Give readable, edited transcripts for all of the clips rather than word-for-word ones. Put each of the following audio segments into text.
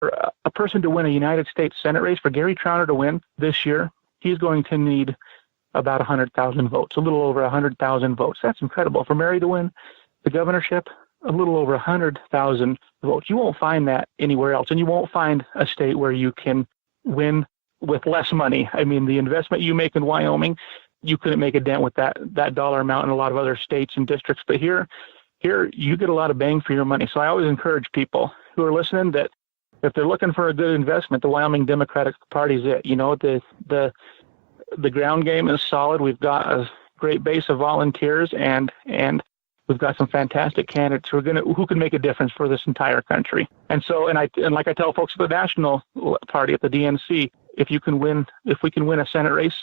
For a person to win a United States Senate race, for Gary Trauner to win this year, he's going to need about 100,000 votes, a little over 100,000 votes. That's incredible. For Mary to win the governorship, a little over 100,000 votes. You won't find that anywhere else, and you won't find a state where you can win with less money. I mean, the investment you make in Wyoming, you couldn't make a dent with that dollar amount in a lot of other states and districts. But here you get a lot of bang for your money. So I always encourage people who are listening that if they're looking for a good investment, the Wyoming Democratic Party is it. You know, the ground game is solid. We've got a great base of volunteers, and we've got some fantastic candidates who can make a difference for this entire country. And like I tell folks at the national party at the DNC, if we can win a Senate race,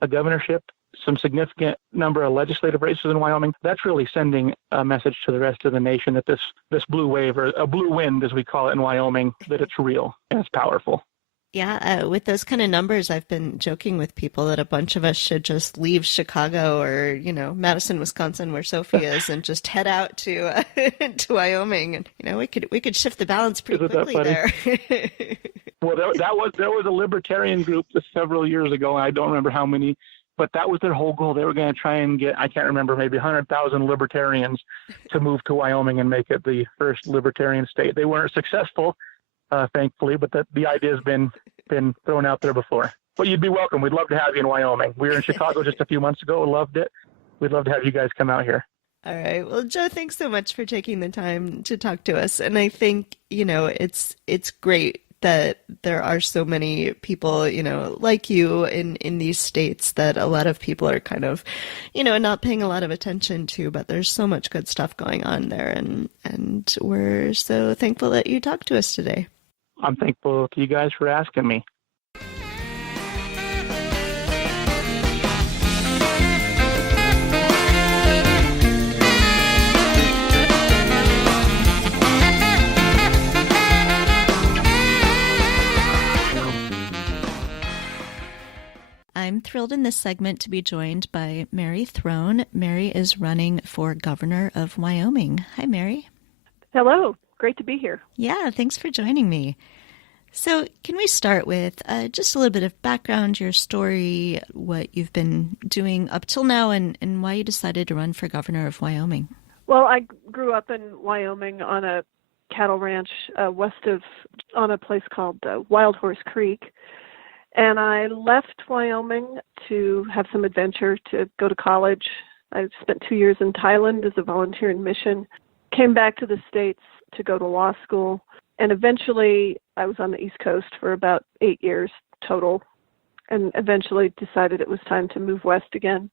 a governorship, some significant number of legislative races in Wyoming, that's really sending a message to the rest of the nation that this blue wave, or a blue wind as we call it in Wyoming, that it's real and it's powerful. Yeah, with those kind of numbers, I've been joking with people that a bunch of us should just leave Chicago or, you know, Madison, Wisconsin, where Sophie is, and just head out to to Wyoming. And, you know, we could shift the balance pretty quickly there. Well, there was a libertarian group several years ago, and I don't remember how many, but that was their whole goal. They were going to try and get, I can't remember, maybe 100,000 libertarians to move to Wyoming and make it the first libertarian state. They weren't successful, thankfully, but the idea has been thrown out there before. But you'd be welcome. We'd love to have you in Wyoming. We were in Chicago just a few months ago. Loved it. We'd love to have you guys come out here. All right. Well, Joe, thanks so much for taking the time to talk to us. And I think, you know, it's great that there are so many people, you know, like you in these states that a lot of people are kind of, you know, not paying a lot of attention to, but there's so much good stuff going on there. And we're so thankful that you talked to us today. I'm thankful to you guys for asking me. I'm thrilled in this segment to be joined by Mary Throne. Mary is running for Governor of Wyoming. Hi, Mary. Hello. Great to be here. Yeah, thanks for joining me. So can we start with just a little bit of background, your story, what you've been doing up till now, and why you decided to run for Governor of Wyoming? Well, I grew up in Wyoming on a cattle ranch on a place called Wild Horse Creek. And I left Wyoming to have some adventure, to go to college. I spent 2 years in Thailand as a volunteer in mission, came back to the States to go to law school, and eventually I was on the East Coast for about 8 years total, and eventually decided it was time to move west again.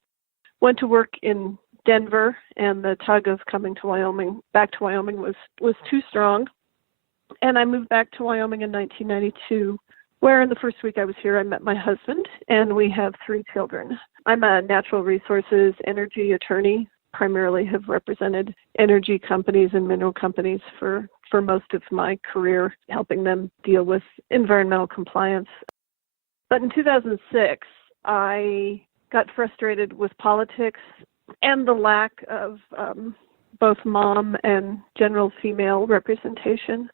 Went to work in Denver, and the tug of coming to Wyoming, back to Wyoming was too strong, and I moved back to Wyoming in 1992. Where in the first week I was here, I met my husband, and we have 3 children. I'm a natural resources energy attorney, primarily have represented energy companies and mineral companies for most of my career, helping them deal with environmental compliance. But in 2006, I got frustrated with politics and the lack of both mom and general female representation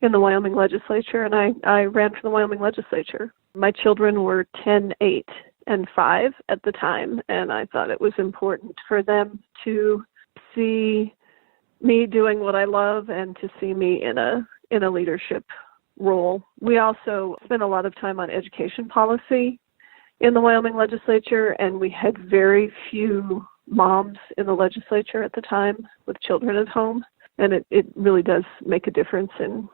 in the Wyoming legislature, and I ran for the Wyoming legislature. My children were 10, 8, and 5 at the time, and I thought it was important for them to see me doing what I love and to see me in a leadership role. We also spent a lot of time on education policy in the Wyoming legislature, and we had very few moms in the legislature at the time with children at home, and it really does make a difference in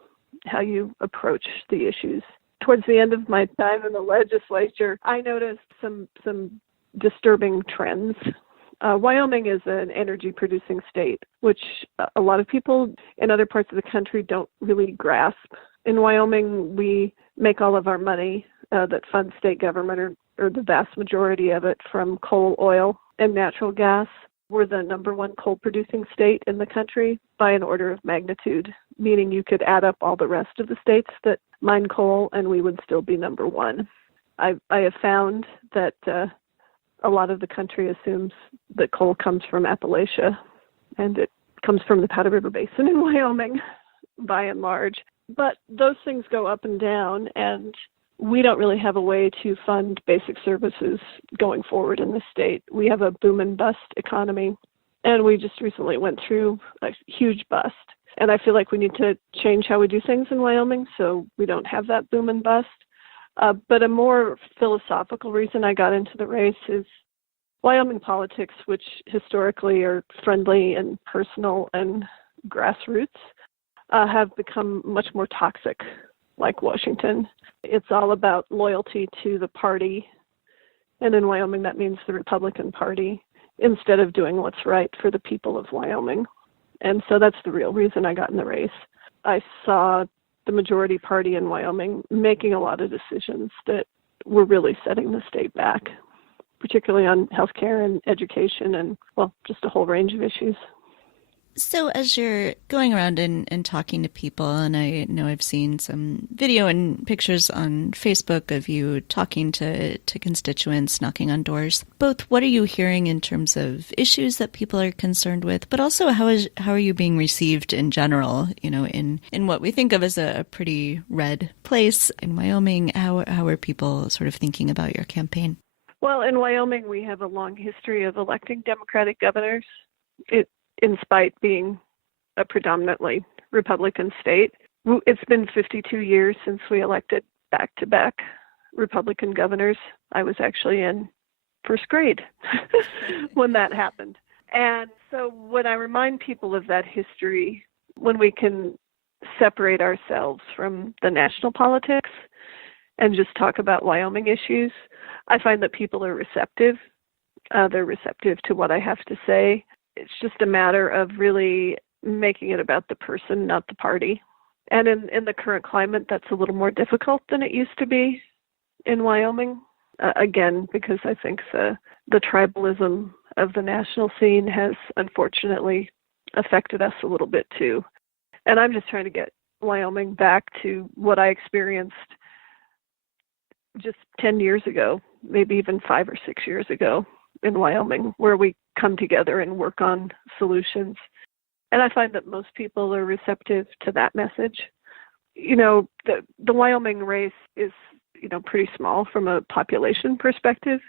how you approach the issues. Towards the end of my time in the legislature, I noticed some disturbing trends. Wyoming is an energy-producing state, which a lot of people in other parts of the country don't really grasp. In Wyoming, we make all of our money that funds state government, or the vast majority of it, from coal, oil, and natural gas. We're the number 1 coal-producing state in the country by an order of magnitude, meaning you could add up all the rest of the states that mine coal and we would still be number 1. I have found that a lot of the country assumes that coal comes from Appalachia, and it comes from the Powder River Basin in Wyoming by and large. But those things go up and down, and we don't really have a way to fund basic services going forward in the state. We have a boom and bust economy, and we just recently went through a huge bust. And I feel like we need to change how we do things in Wyoming so we don't have that boom and bust. But a more philosophical reason I got into the race is Wyoming politics, which historically are friendly and personal and grassroots, have become much more toxic, like Washington. It's all about loyalty to the party, and in Wyoming that means the Republican Party, instead of doing what's right for the people of Wyoming. And so that's the real reason I got in the race. I saw the majority party in Wyoming making a lot of decisions that were really setting the state back, particularly on healthcare and education and, well, just a whole range of issues. So as you're going around and talking to people, and I know I've seen some video and pictures on Facebook of you talking to constituents, knocking on doors, both what are you hearing in terms of issues that people are concerned with, but also how are you being received in general, in what we think of as a pretty red place in Wyoming? How are people sort of thinking about your campaign? Well, in Wyoming, we have a long history of electing Democratic governors. In spite being a predominantly Republican state. It's been 52 years since we elected back-to-back Republican governors. I was actually in first grade when that happened. And so when I remind people of that history, when we can separate ourselves from the national politics and just talk about Wyoming issues, I find that people are receptive. They're receptive to what I have to say. It's just a matter of really making it about the person, not the party. And in the current climate, that's a little more difficult than it used to be in Wyoming. Again, because I think the tribalism of the national scene has unfortunately affected us a little bit too. And I'm just trying to get Wyoming back to what I experienced just 10 years ago, maybe even 5 or 6 years ago in Wyoming, where we come together and work on solutions. And I find that most people are receptive to that message. The Wyoming race is, pretty small from a population perspective.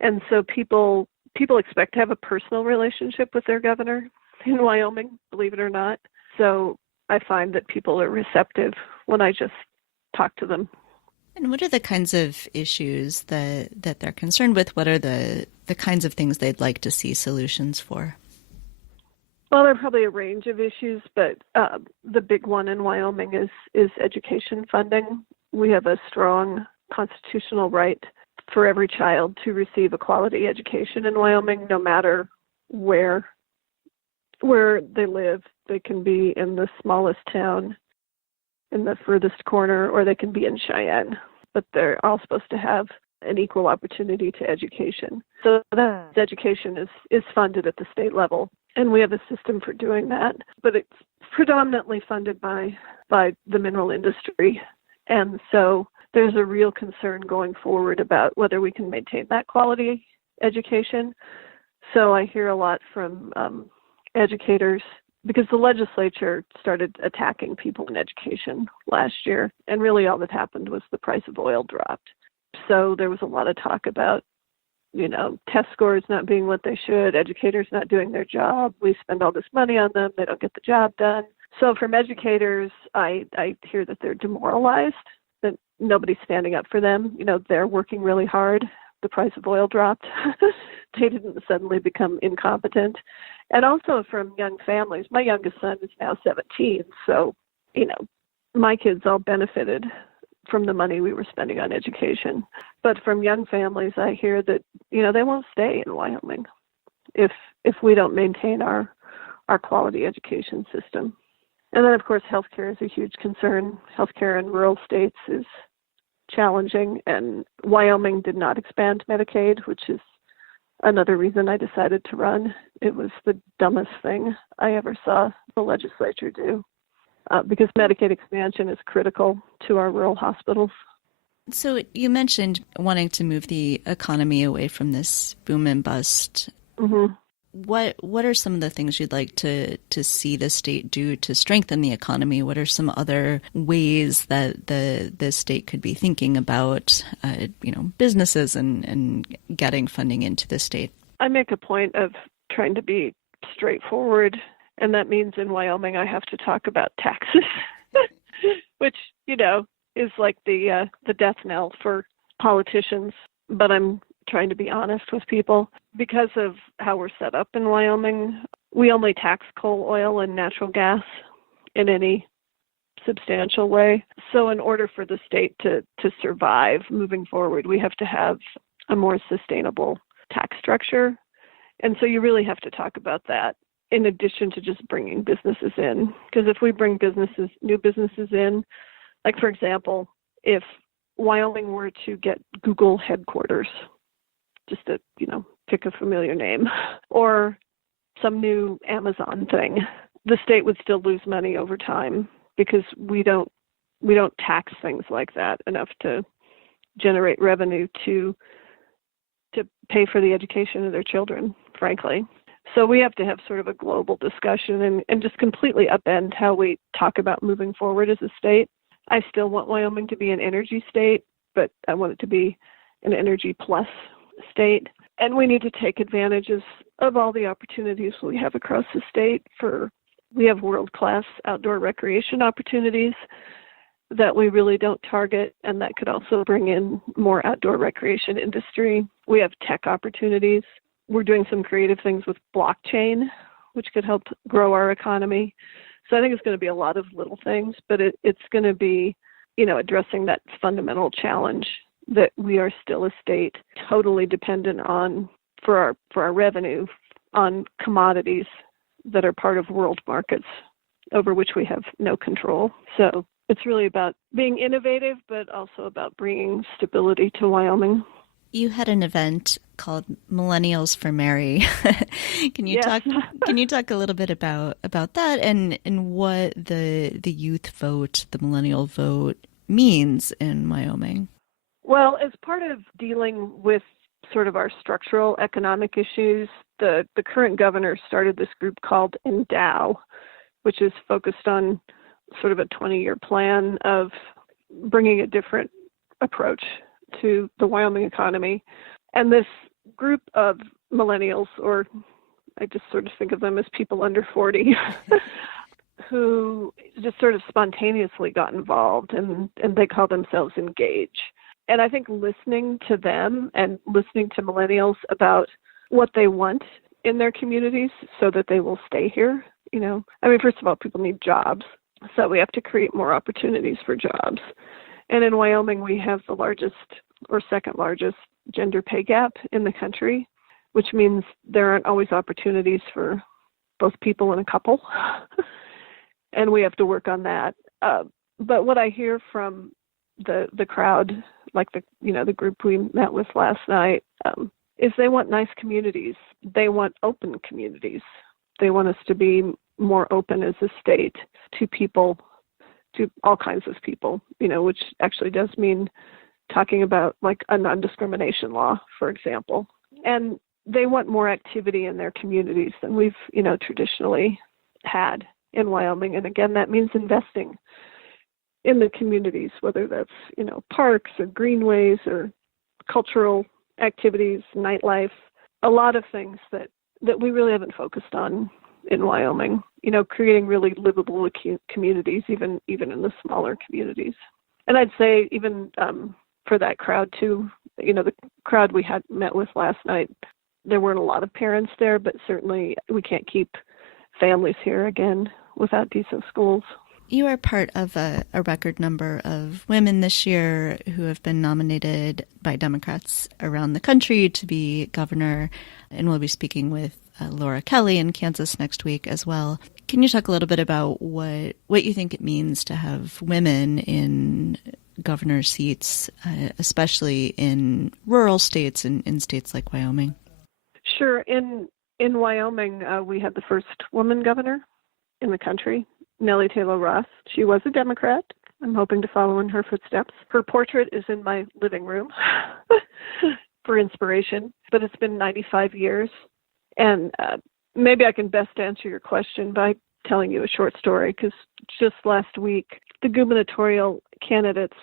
And so people expect to have a personal relationship with their governor in Wyoming, believe it or not. So I find that people are receptive when I just talk to them. And what are the kinds of issues that they're concerned with? What are the kinds of things they'd like to see solutions for? Well, there are probably a range of issues, but the big one in Wyoming is education funding. We have a strong constitutional right for every child to receive a quality education in Wyoming, no matter where they live. They can be in the smallest town in the furthest corner, or they can be in Cheyenne, but they're all supposed to have an equal opportunity to education. So that education is funded at the state level, and we have a system for doing that, but it's predominantly funded by the mineral industry. And so there's a real concern going forward about whether we can maintain that quality education. So I hear a lot from educators, because the legislature started attacking people in education last year, and really all that happened was the price of oil dropped. So there was a lot of talk about, test scores not being what they should, educators not doing their job. We spend all this money on them, they don't get the job done. So from educators, I hear that they're demoralized, that nobody's standing up for them. They're working really hard. The price of oil dropped. They didn't suddenly become incompetent. And also from young families. My youngest son is now 17, so, my kids all benefited from the money we were spending on education. But from young families, I hear that, they won't stay in Wyoming if we don't maintain our quality education system. And then, of course, healthcare is a huge concern. Healthcare in rural states is challenging, and Wyoming did not expand Medicaid, which is another reason I decided to run. It was the dumbest thing I ever saw the legislature do, because Medicaid expansion is critical to our rural hospitals. So you mentioned wanting to move the economy away from this boom and bust. Mm-hmm. What are some of the things you'd like to see the state do to strengthen the economy? What are some other ways that the state could be thinking about, businesses and getting funding into the state? I make a point of trying to be straightforward, and that means in Wyoming I have to talk about taxes, which, is like the death knell for politicians. But I'm trying to be honest with people. Because of how we're set up in Wyoming, we only tax coal, oil, and natural gas in any substantial way. So in order for the state to survive moving forward, we have to have a more sustainable tax structure. And so you really have to talk about that in addition to just bringing businesses in. Because if we bring new businesses in, like for example, if Wyoming were to get Google headquarters, just to, pick a familiar name, or some new Amazon thing, the state would still lose money over time because we don't tax things like that enough to generate revenue to pay for the education of their children, frankly. So we have to have sort of a global discussion and just completely upend how we talk about moving forward as a state. I still want Wyoming to be an energy state, but I want it to be an energy plus state. And we need to take advantages of all the opportunities we have across the state. We have world-class outdoor recreation opportunities that we really don't target, and that could also bring in more outdoor recreation industry. We have tech opportunities. We're doing some creative things with blockchain, which could help grow our economy. So I think it's going to be a lot of little things, but it's going to be, addressing that fundamental challenge that we are still a state totally dependent on for our revenue on commodities that are part of world markets over which we have no control. So it's really about being innovative, but also about bringing stability to Wyoming. You had an event called Millennials for Mary. Can you talk a little bit about that and what the youth vote, the millennial vote means in Wyoming? Well, as part of dealing with sort of our structural economic issues, the current governor started this group called Endow, which is focused on sort of a 20-year plan of bringing a different approach to the Wyoming economy. And this group of millennials, or I just sort of think of them as people under 40, who just sort of spontaneously got involved, and they call themselves Engage. And I think listening to them and listening to millennials about what they want in their communities so that they will stay here, first of all, people need jobs. So we have to create more opportunities for jobs. And in Wyoming, we have the largest or second largest gender pay gap in the country, which means there aren't always opportunities for both people in a couple. And we have to work on that. But what I hear from the crowd, like the group we met with last night, is they want nice communities. They want open communities. They want us to be more open as a state to people, to all kinds of people, which actually does mean talking about like a non-discrimination law, for example. And they want more activity in their communities than we've, traditionally had in Wyoming. And again, that means investing in the communities, whether that's, parks or greenways or cultural activities, nightlife, a lot of things that we really haven't focused on in Wyoming, creating really livable communities, even in the smaller communities. And I'd say even for that crowd too, the crowd we had met with last night, there weren't a lot of parents there, but certainly we can't keep families here again without decent schools. You are part of a record number of women this year who have been nominated by Democrats around the country to be governor, and we'll be speaking with Laura Kelly in Kansas next week as well. Can you talk a little bit about what you think it means to have women in governor seats, especially in rural states and in states like Wyoming? Sure. In Wyoming, we had the first woman governor in the country, Nellie Taylor Ross. She was a Democrat. I'm hoping to follow in her footsteps. Her portrait is in my living room for inspiration, but it's been 95 years And maybe I can best answer your question by telling you a short story, because just last week, the gubernatorial candidates